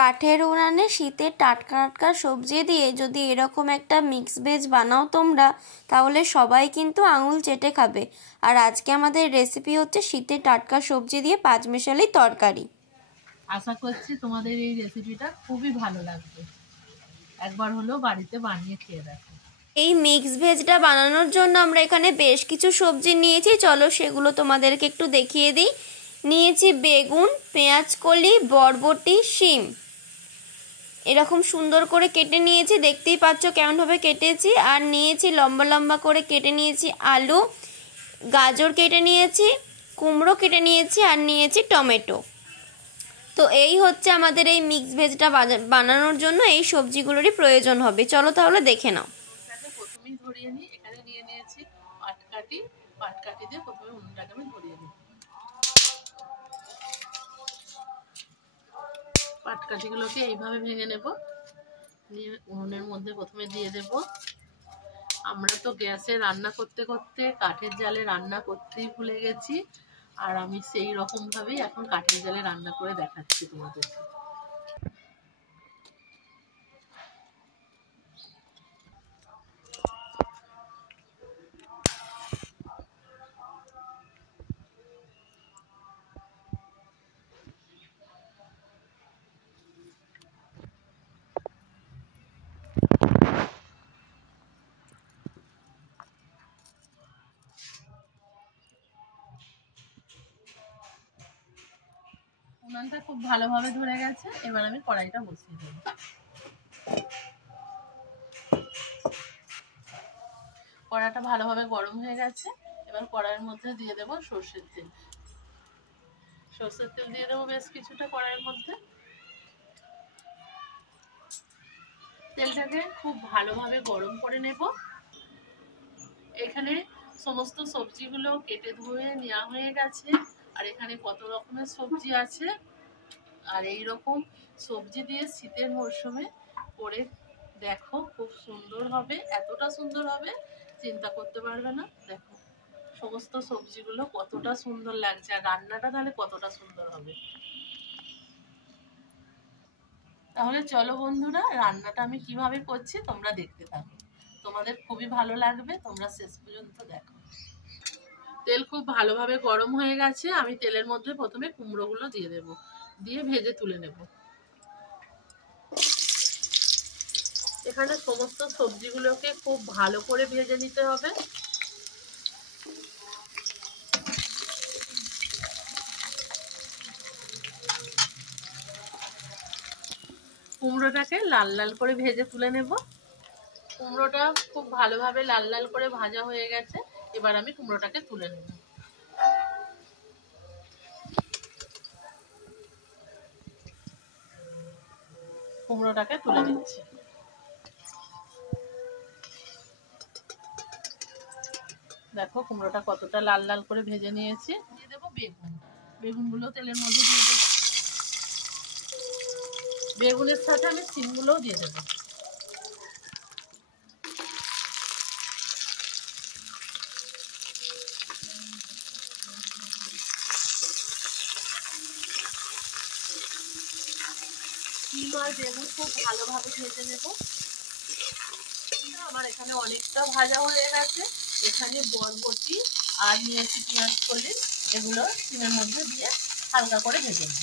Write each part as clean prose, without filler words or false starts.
কাঠের উনানে শীতের টাটকা টাটকা সবজি দিয়ে যদি এরকম একটা মিক্স ভেজ বানাও তোমরা, তাহলে সবাই কিন্তু আঙুল চেটে খাবে। আর আজকে আমাদের রেসিপি হচ্ছে শীতের টাটকা সবজি দিয়ে পাঁচমেশালি তরকারি। আশা করছি তোমাদের এই রেসিপিটা খুবই ভালো লাগবে, একবার হলেও বাড়িতে বানিয়ে খেয়ে দেখো। এই মিক্স ভেজটা বানানোর জন্য আমরা এখানে বেশ কিছু সবজি নিয়েছি, চলো সেগুলো তোমাদেরকে একটু দেখিয়ে দিই। নিয়েছি বেগুন, পেঁয়াজকলি, বরবটি, শিম, এরকম সুন্দর করে কেটে নিয়েছি, দেখতেই পাচ্ছ কেমনভাবে কেটেছি। আর নিয়েছি লম্বা লম্বা করে কেটে নিয়েছি আলু, গাজর কেটে নিয়েছি, কুমড়ো কেটে নিয়েছি, আর নিয়েছি টমেটো। তো এই হচ্ছে আমাদের এই মিক্স ভেজটা বানানোর জন্য এই সবজিগুলোরই প্রয়োজন হবে। চলো তাহলে দেখে নাও। প্রথমেই ধরিয়ে নিই, এখানে নিয়ে নিয়েছি পাটকাঠি। পাটকাঠি দিয়ে প্রথমে উনুনটাকে আমি ধরিয়ে নিই। পাটকাঠিগুলোকে এইভাবে ভেঙে নেব, নিয়ে উনুনের মধ্যে প্রথমে দিয়ে দেব। আমরা তো গ্যাসে রান্না করতে করতে কাঠের জালে রান্না করতেই ভুলে গেছি, আর আমি সেই রকম ভাবেই এখন কাঠের জালে রান্না করে দেখাচ্ছি তোমাদেরকে। উনানটা খুব ভালোভাবে ধরে গেছে, এবার আমি কড়াইটা বসিয়ে দেব। কড়াইটা ভালোভাবে গরম হয়ে গেছে, এবার কড়াইয়ের মধ্যে দিয়ে দেব সরষের তেল। সরষের তেল দিয়ে দেবো বেশ কিছুটা কড়াইয়ের মধ্যে। তেলটাকে খুব ভালোভাবে গরম করে নেব। এখানে সমস্ত সবজিগুলো কেটে ধুয়ে নেওয়া হয়ে গেছে, আর এখানে কত রকমের সবজি আছে। আর এই রকম সবজি দিয়ে শীতের মরশুমে করে দেখো, খুব সুন্দর হবে, এতটা সুন্দর হবে চিন্তা করতে পারবে না। দেখো সমস্ত সবজিগুলো কতটা সুন্দর লাগছে, আর রান্নাটা তাহলে কতটা সুন্দর হবে। তাহলে চলো বন্ধুরা, রান্নাটা আমি কিভাবে করছি তোমরা দেখতে থাকো, তোমাদের খুবই ভালো লাগবে, তোমরা শেষ পর্যন্ত দেখো। তেল খুব ভালোভাবে গরম হয়ে গেছে, আমি তেলের মধ্যে প্রথমে কুমড়োগুলো দিয়ে দেব, দিয়ে ভেজে তুলে নেব। এখানে সমস্ত সবজিগুলোকে খুব ভালো করে ভেজে নিতে হবে। কুমড়োটাকে লাল লাল করে ভেজে তুলে নেব। কুমড়োটা খুব ভালোভাবে লাল লাল করে ভাজা হয়ে গেছে, এবার আমি কুমড়োটাকে তুলে নেব। কুমড়োটাকে তুলে নিচ্ছি। দেখো কুমড়োটা কতটা লাল লাল করে ভেজে নিয়েছি। দিয়ে দেবো বেগুন। বেগুনগুলো তেলের মধ্যে দিয়ে দেবো। বেগুনের সাথে আমি শিমগুলোও দিয়ে দেবো। শিম আর বেগুন খুব ভালোভাবে ভেজে নেব। আমার এখানে অনেকটা ভাজা হয়ে গেছে। এখানে বরবটি আর নিয়েছি পেঁয়াজ কলি, এগুলো শিমের মধ্যে দিয়ে হালকা করে ভেজে নেব।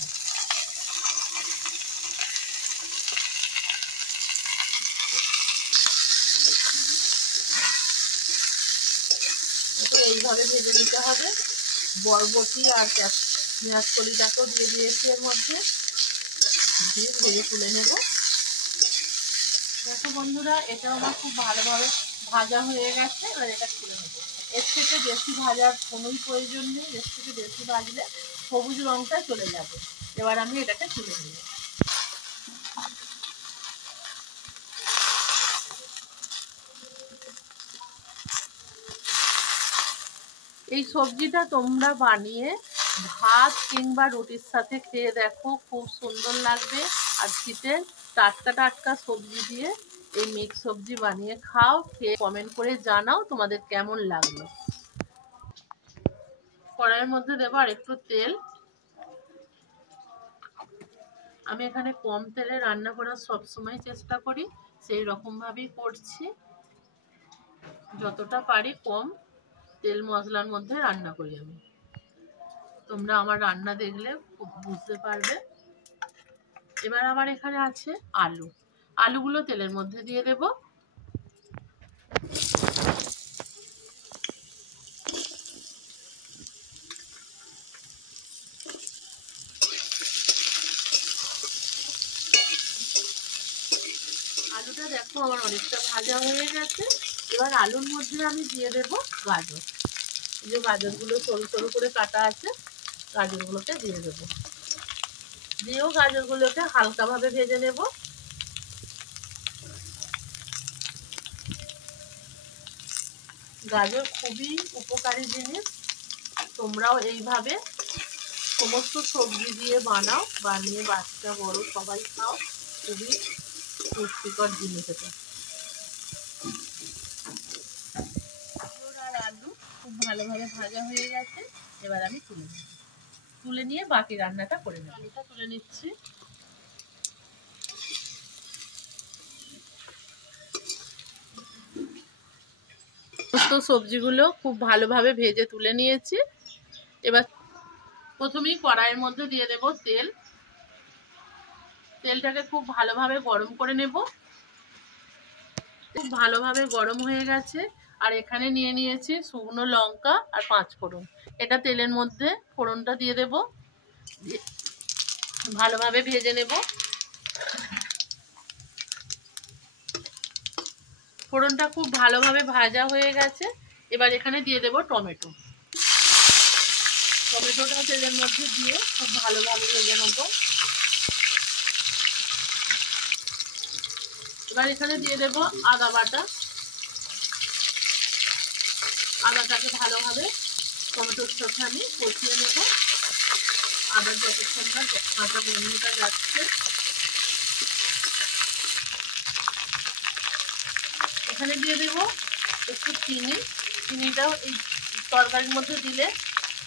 এইভাবে ভেজে নিতে হবে। বরবটি আর পেঁয়াজ কলিটাকেও দিয়ে দিয়েছি এর মধ্যে, দিয়ে ভেজে তুলে নেব। দেখো বন্ধুরা, এটা আমার খুব ভালোভাবে ভাজা হয়ে গেছে, এবার এটা তুলে নেব। এর থেকে বেশি ভাজার কোনোই প্রয়োজন নেই, এর থেকে বেশি ভাজলে সবুজ রঙটা চলে যাবে। এবার আমি এটাকে তুলে নেব। এই সবজিটা তোমরা বানিয়ে ভাত কিংবা রুটির সাথে খেয়ে দেখো, খুব সুন্দর লাগবে। আর শীতের টাটকা টাটকা সবজি দিয়ে এই মিক্স সবজি বানিয়ে খাও, খেয়ে কমেন্ট করে জানাও তোমাদের কেমন লাগলো। কড়াইয়ের মধ্যে দেবো আর একটু তেল। আমি এখানে কম তেলে রান্না করার সবসময় চেষ্টা করি, সেই রকমভাবেই করছি। যতটা পারি কম তেল মশলার মধ্যে রান্না করি আমি। তোমরা আমার রান্না দেখলে খুব বুঝতে পারবে। এবার আমার এখানে আছে আলু। আলুগুলো তেলের মধ্যে দিয়ে দেব। আলুটা দেখো আমার অনেকটা ভাজা হয়ে গেছে। এবার আলুর মধ্যে আমি দিয়ে দেব গাজর। এই যে গাজরগুলো সরু সরু করে কাটা আছে, গাজরগুলোকে দিয়ে দেব। দিয়েও গাজরগুলোকে হালকাভাবে ভেজে নেব। গাজর খুবই উপকারী জিনিস, তোমরাও এইভাবে সমস্ত সবজি দিয়ে বানাও, বানিয়ে বাচ্চা বড় সবাই খাও, খুবই পুষ্টিকর জিনিস এটা। আর আলু খুব ভালোভাবে ভাজা হয়ে গেছে। এবার আমি তুলে নিয়ে বাকি রান্নাটা করে নেব। আলুটা তুলে নিচ্ছি। সমস্ত সবজিগুলো খুব ভালোভাবে ভেজে তুলে নিয়েছি। এবার প্রথমেই কড়াইয়ের মধ্যে দিয়ে দেব তেল। তেলটাকে খুব ভালোভাবে গরম করে নেব। খুব ভালোভাবে গরম হয়ে গেছে। আর এখানে নিয়ে নিয়েছি শুকনো লঙ্কা আর 5 ফোড়ন। এটা তেলের মধ্যে ফোড়নটা দিয়ে দেব, ভালোভাবে ভেজে নেব। ফোড়নটা খুব ভালোভাবে ভাজা হয়ে গেছে। এবার এখানে দিয়ে দেব টমেটো। টমেটোটা তেলের মধ্যে দিয়ে খুব ভালোভাবে ভেজে নেব। এবার এখানে দিয়ে দেব আদা বাটা। আদাটাকে ভালোভাবে টমেটোর সাথে আমি কষিয়ে নেব। আদা যতক্ষণ না কাঁচা গন্ধটা যাচ্ছে। এখানে দিয়ে দেব একটু চিনি। চিনিটাও এই তরকারির মধ্যে দিলে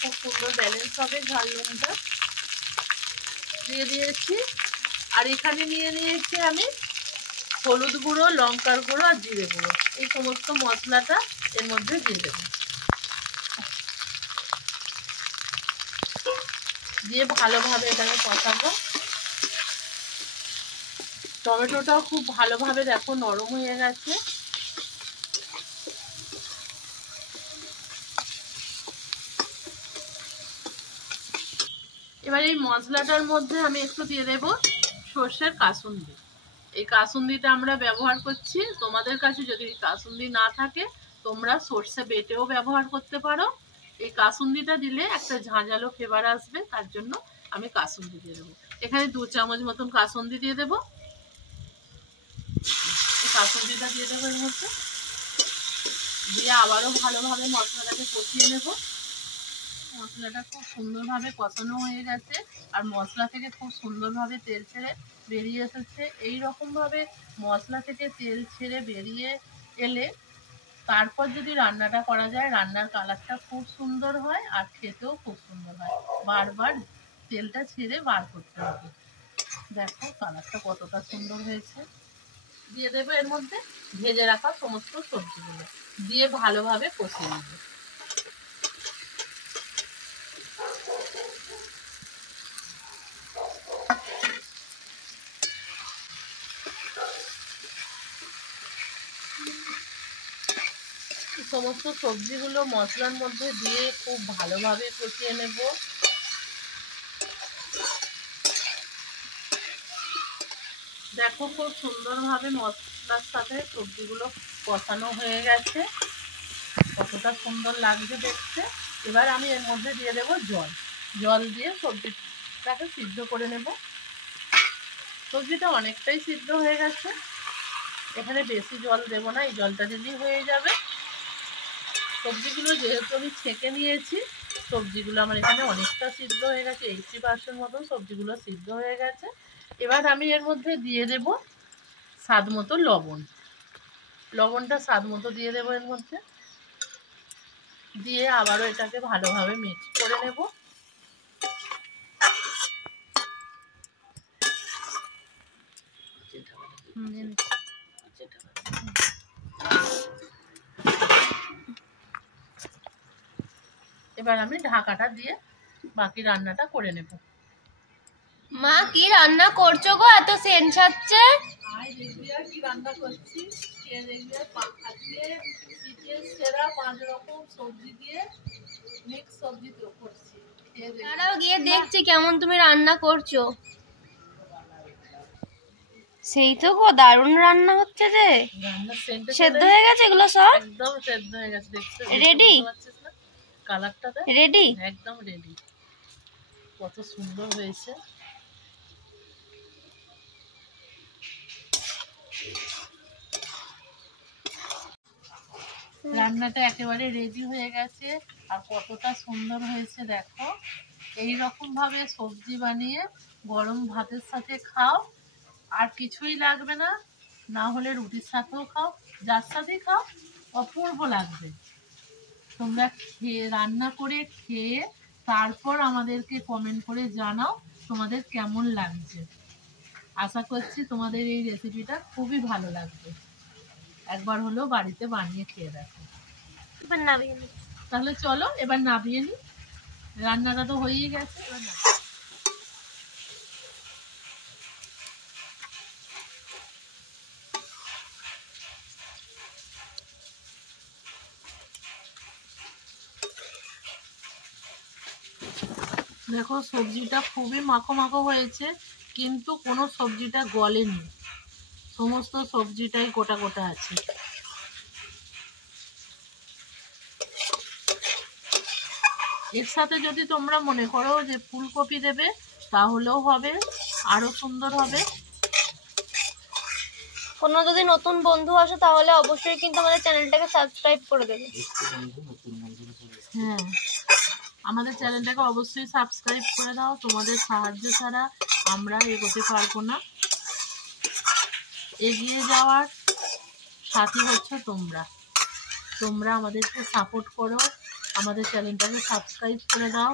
খুব সুন্দর ব্যালেন্স হবে ঝাল নুনটা। দিয়ে দিয়েছি। আর এখানে নিয়ে নিয়েছি আমি হলুদ গুঁড়ো, লঙ্কার গুঁড়ো আর জিরে গুঁড়ো। এই সমস্ত মশলাটা এর মধ্যে দিয়ে দেব। দিয়ে ভালোভাবে এটাকে কষাবো। টমেটোটাও খুব ভালোভাবে দেখো নরম হয়ে গেছে। এবার এই মশলাটার মধ্যে আমি একটু দিয়ে দেব সর্ষের কাসুন্দি। এই কাসুন্দিটা আমরা ব্যবহার করছি। তোমাদের কাছে যদি কাসুন্দি না থাকে তোমরা সর্ষে বেটেও ব্যবহার করতে পারো। এই কাসুন্দিটা দিলে একটা ঝাঁঝালো ফ্লেভার আসবে, তার জন্য আমি কাসুন্দি দিয়ে দেবো। এখানে 2 চামচ মতন কাসুন্দি দিয়ে দেবো। কাসুন্দিটা দিয়ে দেবো এর মধ্যে। দিয়ে আবারও ভালোভাবে মশলাটাকে কষিয়ে নেব। মশলাটা খুব সুন্দরভাবে কষানো হয়ে গেছে। আর মশলা থেকে খুব সুন্দরভাবে তেল ছেড়ে বেরিয়ে এসেছে। এই রকমভাবে মশলা থেকে তেল ছেড়ে বেরিয়ে এলে তারপর যদি রান্নাটা করা যায়, রান্নার কালারটা খুব সুন্দর হয় আর খেতেও খুব সুন্দর হয়। বারবার তেলটা ছেড়ে বার করতে হবে। দেখো কালারটা কতটা সুন্দর হয়েছে। দিয়ে দেবো এর মধ্যে ভেজে রাখা সমস্ত সবজিগুলো, দিয়ে ভালোভাবে কষিয়ে নেব। সমস্ত সবজিগুলো মশলার মধ্যে দিয়ে খুব ভালোভাবে কষিয়ে নেব। দেখো খুব সুন্দরভাবে মশলার সাথে সবজিগুলো কষানো হয়ে গেছে, কতটা সুন্দর লাগছে দেখতে। এবার আমি এর মধ্যে দিয়ে দেব জল। জল দিয়ে সবজিটাকে সিদ্ধ করে নেব। সবজিটা অনেকটাই সিদ্ধ হয়ে গেছে, এখানে বেশি জল দেব না, এই জলটা দিলেই হয়ে যাবে। সবজিগুলো যেহেতু আমি ছেঁকে নিয়েছি, সবজিগুলো আমার এখানে অনেকটা সিদ্ধ হয়ে গেছে। 80% মতন সবজিগুলো সিদ্ধ হয়ে গেছে। এবার আমি এর মধ্যে দিয়ে দেব স্বাদ মতো লবণ। লবণটা স্বাদ মতো দিয়ে দেবো এর মধ্যে। দিয়ে আবারও এটাকে ভালোভাবে মিক্স করে নেব। এবার আমি ঢাকাটা দিয়ে বাকি রান্নাটা করে নেব। মা কি রান্না করছো গো, এত সেন্ট ছাড়ছে? কি রান্না করছি আজকে শীতের সেরা 5 রকম সবজি দিয়ে মিক্স সবজি তো করছি। তারাও গিয়ে দেখছি কেমন তুমি রান্না করছো। সেই তো গো, দারুণ রান্না হচ্ছে যে। সেদ্ধ হয়ে গেছে এগুলো সব? একদম সেদ্ধ হয়ে গেছে, দেখছো? রেডি? কালারটা দেখ, রেডি, একদম রেডি। কত সুন্দর হয়েছে। রান্নাটা একেবারে রেডি হয়ে গেছে আর কতটা সুন্দর হয়েছে দেখো। এই রকম ভাবে সবজি বানিয়ে গরম ভাতের সাথে খাও, আর কিছুই লাগবে না, না হলে রুটির সাথেও খাও, যার সাথেই খাও অপূর্ব লাগবে। তোমরা খেয়ে রান্না করে খেয়ে তারপর আমাদেরকে কমেন্ট করে জানাও তোমাদের কেমন লাগছে। আশা করছি তোমাদের এই রেসিপিটা খুবই ভালো লাগবে। একবার হলেও বাড়িতে বানিয়ে খেয়ে দেখো। তাহলে চলো এবার নামিয়ে নি। রান্নাটা তো হয়েই গেছে, এবার না। দেখো সবজিটা খুবই মাখো মাখো হয়েছে, কিন্তু কোনো সবজিটা গলেনি, সমস্ত সবজিটাই গোটা গোটা আছে। এর সাথে যদি তোমরা মনে করো যে ফুলকপি দেবে তাহলেও হবে, আরো সুন্দর হবে। কোনো যদি নতুন বন্ধু আসে তাহলে অবশ্যই কিন্তু আমাদের চ্যানেলটাকে সাবস্ক্রাইব করে দেবে। হ্যাঁ, আমাদের চ্যানেলটাকে অবশ্যই সাবস্ক্রাইব করে দাও। তোমাদের সাহায্য ছাড়া আমরা এগোতে পারবো না। এগিয়ে যাওয়ার সাথী হচ্ছে তোমরা। তোমরা আমাদেরকে সাপোর্ট করো, আমাদের চ্যানেলটাকে সাবস্ক্রাইব করে দাও।